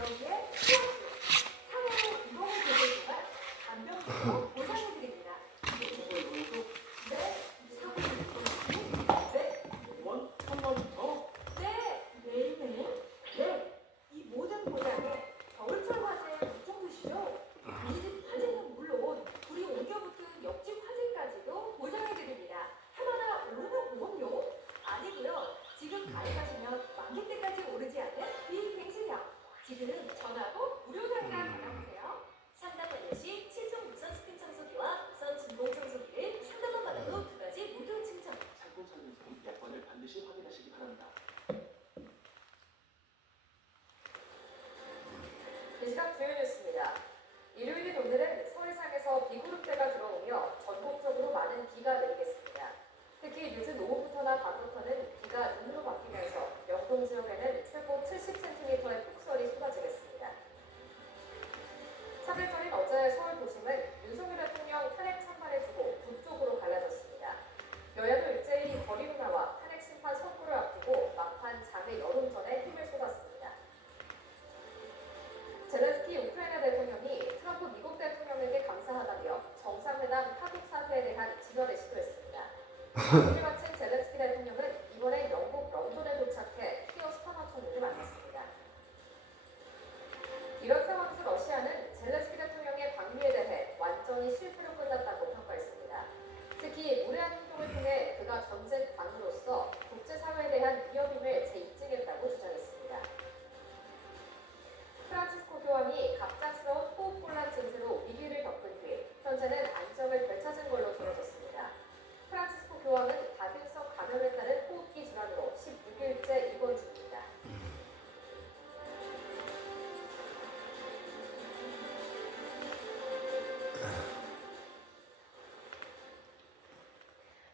여기에 플러스 사회로 이동을 되는 동안 간병적으로 보상해드립니다. 네, 사고 네, 원? 3만 더? 네, 매일매일 네, 이 모든 보장에 겨울철 화재에 걱정되시죠? 우리 집 화재는 물론 불이 옮겨붙은 옆집 화재까지도 보장해드립니다. 하나하나 오르는 보험료? 아니고요. 지금 가입하시면 만기 때까지 오르지 않는 비갱신형. 지금 전화로 무료 상담 받아보세요. 상담 완료 시 7종 무선 스팀 청소기와 무선 진공 청소기를 상담만 받아도 두 가지 무료 증정. 상품 설명서인 약관을 반드시 확인하시기 바랍니다. 이 시각 주요 뉴스입니다. 일요일인 오늘은 서해상에서 비구름대가 들어오며 전국적으로 많은 비가 내리겠습니다. 특히 늦은 오후부터나 밤부터는 비가 눈으로 바뀌면서 영동 지역에는 최고 70cm의 폭설이 쏟아지겠습니다. 3일절인 어제 서울 도심은 윤석열 대통령 탄핵 찬반을 두고 두 쪽으로 갈라졌습니다. 여야도 일제히 거리로 나와 탄핵 심판 선고를 앞두고 막판 장외 여론전에 힘을 쏟았습니다. 젤렌스키 우크라이나 대통령이 트럼프 미국 대통령에게 감사하다며 정상회담 파국 사태에 대한 진언을 시도했습니다. 방문을 마친 젤렌스키 대통령은 이번엔 영국 런던에 도착해 키어 스타머 총리를 만났습니다. 이런 상황에서 러시아는 젤렌스키 대통령의 방미에 대해 완전히 실패로 끝났다고 평가했습니다. 특히 무례한 행동을 통해 그가 전쟁 관으로서 국제사회에 대한 위협임을 재입증했다고 주장했습니다. 프란치스코 교황이 갑작스러운 호흡곤란 증세로 위기를 겪은 뒤 현재는 안정을 되찾은 걸로 전해졌습니다. 프란치스코 교황은 다균성 감염에 따른 호흡기 질환으로 16일째 입원 중입니다.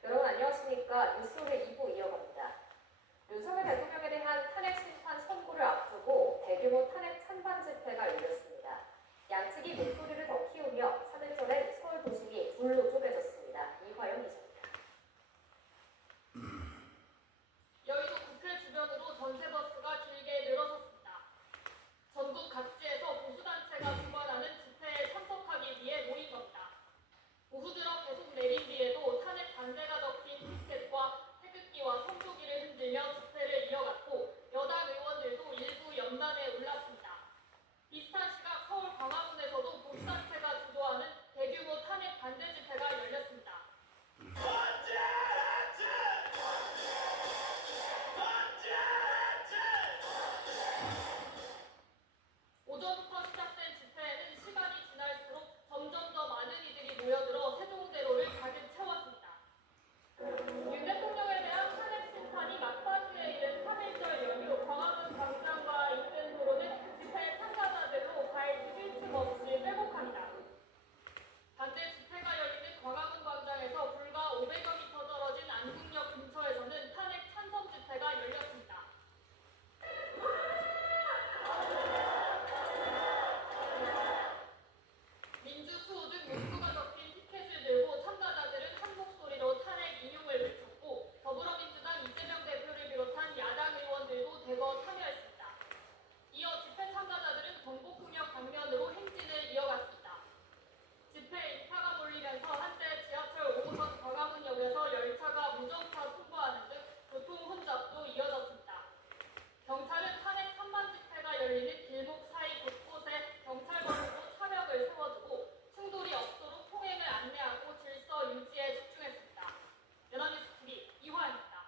여러분 안녕하십니까? 뉴스오늘 2부 이어갑니다. 윤석열 대통령에 대한 탄핵 심판 선고를 앞두고 대규모 탄핵 찬반 집회가 열렸습니다. 양측이 목소리를 더 키우며 3일전엔 서울 도심이 둘로 쪼개졌습니다. 이화영 기자입니다. 여의도 국회 주변으로 전세버스가 길게 늘어섰습니다. 전국 각지에서 보수단체가 주관하는 집회에 참석하기 위해 모인 겁니다. 오후 들어 계속 내린 비에도 탄핵 반대가 적힌 피켓과 태극기와 성조기를 흔들며 집회를 이어갔고 여당 의원들도 일부 연단에 올랐습니다. 비슷한 시각 서울 광화문에서도 보수단체가 주도하는 대규모 탄핵 반대 집회가 열렸습니다. 오전부터 시작된 집회에는 시간이 지날수록 점점 더 많은 이들이 모여들어 세종대로를 가득 채웠습니다. 윤 대통령에 대한 탄핵 심판이 막바지에 이른 3일절 연휴 광화문 광장과 인근 도로는 집회 참가자들로 발 디딜 틈 없이 빼곡합니다. 반대 집회가 열리는 광화문 광장에서 불과 500여 미터 떨어진 안국역 근처에서는 탄핵 찬성 집회가 열렸습니다. 민주수호 등 문구가 적힌 티켓을 들고 참가자들은 한 목소리로 탄핵 인용을 외쳤고 더불어민주당 이재명 대표를 비롯한 야당 의원들도 대거 참여했습니다. 이어 집회 참가자들은 경복궁역 방면으로 행진을 이어갔습니다. 집회 인파가 몰리면서 한때 지하철 5호선 광화문역에서 열차가 무정차 통과하는 등 교통 혼잡도 이어졌습니다. 경찰은 탄핵 찬반 집회가 열리는 길목 사이 곳곳에 경찰관으로 차벽을 세워두고 충돌이 없도록 통행을 안내하고 질서 유지에 집중했습니다. 연합뉴스 TV 이화입니다.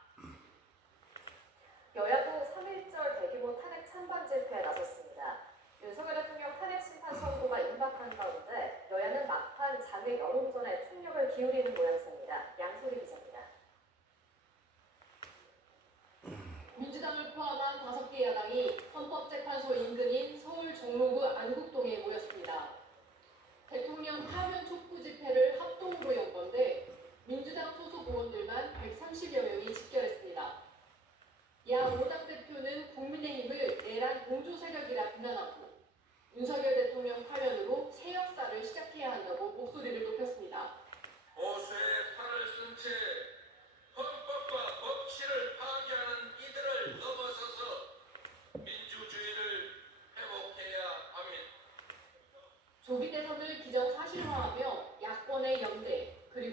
여야도 3일절 대규모 탄핵 찬반 집회에 나섰습니다. 윤석열 대통령 탄핵 심판 선고가 임박한 가운데 여야는 막판 장외 여론전에 총력을 기울이는 모양새입니다. 양소리 기자입니다. 민주당을 포함한 5개 야당이 헌법재판소 인근인 서울 종로구 안국동에 모였습니다. 대통령 파면 촉구 집회를 합동으로 연 건데 민주당 소속 의원들만 130여 명이 집결했습니다. 야 5당 대표는 국민의힘을 내란 공조 세력이라 비난하고 윤석열 대통령 파면으로 새 역사를 시작해야 한다고 목소리를 높였습니다. 보수의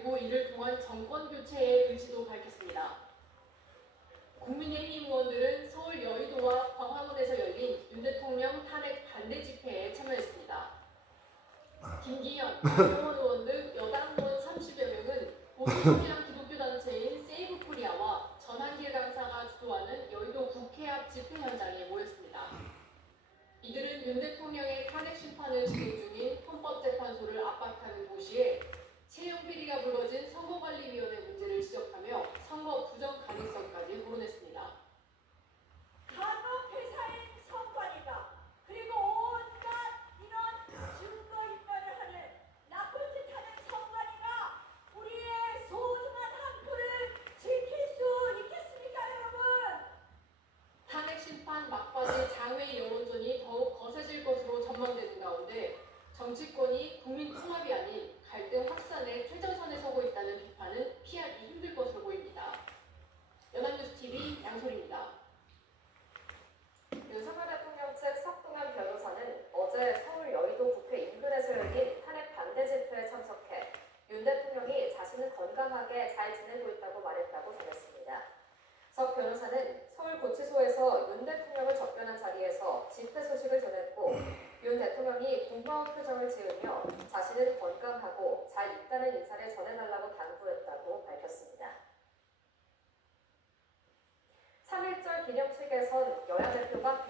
그리고 이를 통한 정권 교체의 의지도 밝혔습니다. 국민의힘 의원들은 서울 여의도와 광화문에서 열린 윤 대통령 탄핵 반대 집회에 참여했습니다. 김기현, 박용원 의원 등 여당 의원 30여 명은 보수성향 기독교 단체인 세이브 코리아와 전한길 강사가 주도하는 여의도 국회 앞 집회 현장에 모였습니다. 이들은 윤 대통령의 탄핵 심판을 진행 중인 헌법재판소를 압박하는 동시에 채용 비리가 불거진 선거관리위원회 문제를 지적하며 선거 부정 가능성까지 거론했습니다. 간혹 회사인 선관위가 그리고 온갖 이런 증거 인멸을 하는 나쁜 짓 하는 선관위가 우리의 소중한 한 표를 지킬 수 있겠습니까, 여러분? 탄핵 심판 막바지 장외 여론전이 더욱 거세질 것으로 전망되는 가운데 정치권이 국민 통합이 아닌 갈등 확산의 최전선에 서고 있다는 비판은 피하기 힘들 것으로 보입니다. 연합뉴스TV 양소리입니다. 윤석열 대통령 측 석동현 변호사는 어제 서울 여의도 국회 인근에서 열린 탄핵 반대 집회에 참석해 윤 대통령이 자신은 건강하게 잘 지내고 있다고 말했다고 전했습니다. 석 변호사는 서울구치소에서 윤 대통령을 접견한 자리에서 집회 소식을 전했고 윤 대통령이 고마운 표정을 지으며 자신은 건강하고 잘 있다는 인사를 전해달라고 당부했다고 밝혔습니다. 3.1절 기념식에선 여야 대표가